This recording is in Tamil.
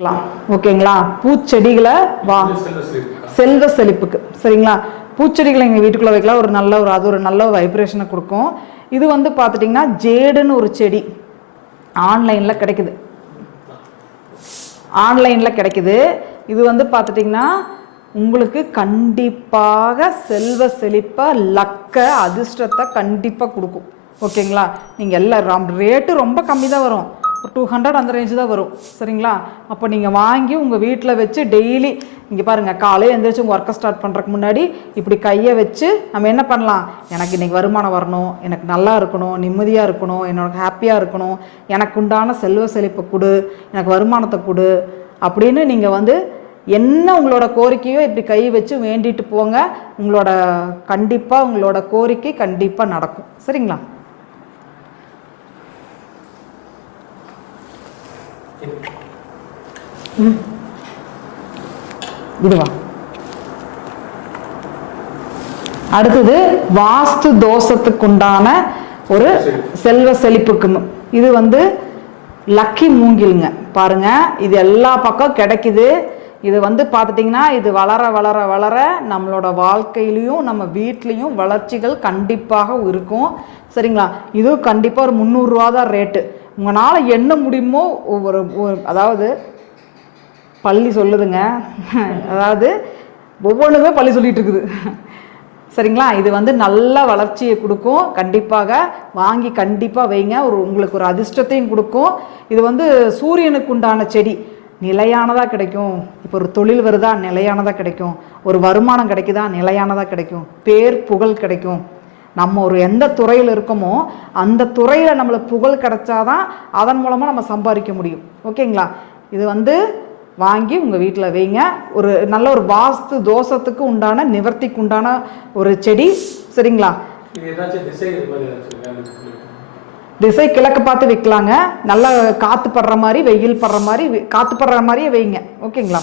ஓகேங்களா? பூச்செடிகளை வா. செல்வ செழிப்புக்கு. சரிங்களா? பூச்செடிகளை எங்கள் வீட்டுக்குள்ளே வைக்கலாம். ஒரு நல்ல ஒரு அது ஒரு நல்ல வைப்ரேஷனை கொடுக்கும். இது வந்து பார்த்துட்டிங்கன்னா ஜேடுன்னு ஒரு செடி ஆன்லைனில் கிடைக்குது. ஆன்லைனில் கிடைக்குது. இது வந்து பார்த்துட்டிங்கன்னா உங்களுக்கு கண்டிப்பாக செல்வ செழிப்பை லக்க அதிர்ஷ்டத்தை கண்டிப்பாக கொடுக்கும். ஓகேங்களா? நீங்கள் எல்லாம் ரேட்டு ரொம்ப கம்மி தான் வரும். ஒரு டூ ஹண்ட்ரட் அந்த ரேஞ்சு தான் வரும். சரிங்களா? அப்போ நீங்கள் வாங்கி உங்கள் வீட்டில் வச்சு டெய்லி இங்கே பாருங்கள் காலையில் எழுந்திரிச்சு உங்கள் ஒர்க்கை ஸ்டார்ட் பண்ணுறதுக்கு முன்னாடி இப்படி கையை வச்சு நம்ம என்ன பண்ணலாம்? எனக்கு இன்றைக்கி வருமானம் வரணும் எனக்கு நல்லா இருக்கணும் நிம்மதியாக இருக்கணும் என்னோட ஹாப்பியாக இருக்கணும் எனக்கு உண்டான செல்வ செழிப்பை கொடு எனக்கு வருமானத்தை கொடு அப்படின்னு நீங்கள் வந்து என்ன உங்களோட கோரிக்கையோ இப்படி கை வச்சு வேண்டிட்டு போங்க. உங்களோட கண்டிப்பாக உங்களோட கோரிக்கை கண்டிப்பாக நடக்கும். சரிங்களா? இதுவா அடுத்தது வாஸ்து தோஷத்துக்குண்டான ஒரு செல்வ செழிப்புக்கு இது வந்து லக்கி மூங்கிலுங்க. பாருங்க இது எல்லா பக்கம் கிடைக்குது. இது வந்து பார்த்துட்டிங்கன்னா இது வளர வளர வளர நம்மளோட வாழ்க்கையிலையும் நம்ம வீட்லேயும் வளர்ச்சிகள் கண்டிப்பாக இருக்கும். சரிங்களா? இதுவும் கண்டிப்பாக ஒரு முந்நூறுரூவா தான் ரேட்டு உங்களால் என்ன முடியுமோ ஒவ்வொரு ஒரு- அதாவது பள்ளி சொல்லுதுங்க. அதாவது ஒவ்வொன்றுமே பள்ளி சொல்லிட்டு இருக்குது சரிங்களா? இது வந்து நல்ல வளர்ச்சியை கொடுக்கும். கண்டிப்பாக வாங்கி கண்டிப்பாக வைங்க. ஒரு உங்களுக்கு ஒரு அதிர்ஷ்டத்தையும் கொடுக்கும். இது வந்து சூரியனுக்கு உண்டான செடி. நிலையானதாக கிடைக்கும். இப்போ ஒரு தொழில் வருதா? நிலையானதாக கிடைக்கும். ஒரு வருமானம் கிடைக்குதா? நிலையானதாக கிடைக்கும். பேர் புகழ் கிடைக்கும். நம்ம ஒரு எந்த துறையில் இருக்கோமோ அந்த துறையில் நம்மளுக்கு புகழ் கிடைச்சாதான் அதன் மூலமாக நம்ம சம்பாதிக்க முடியும். ஓகேங்களா? இது வந்து வாங்கி உங்கள் வீட்டில் வைங்க. ஒரு நல்ல ஒரு வாஸ்து தோஷத்துக்கு உண்டான நிவர்த்திக்கு உண்டான ஒரு செடி. சரிங்களா? திசை கிழக்கு பார்த்து வைக்கலாங்க. நல்லா காற்று படுற மாதிரி வெயில் படுற மாதிரி காற்று படுற மாதிரியே வைங்க. ஓகேங்களா?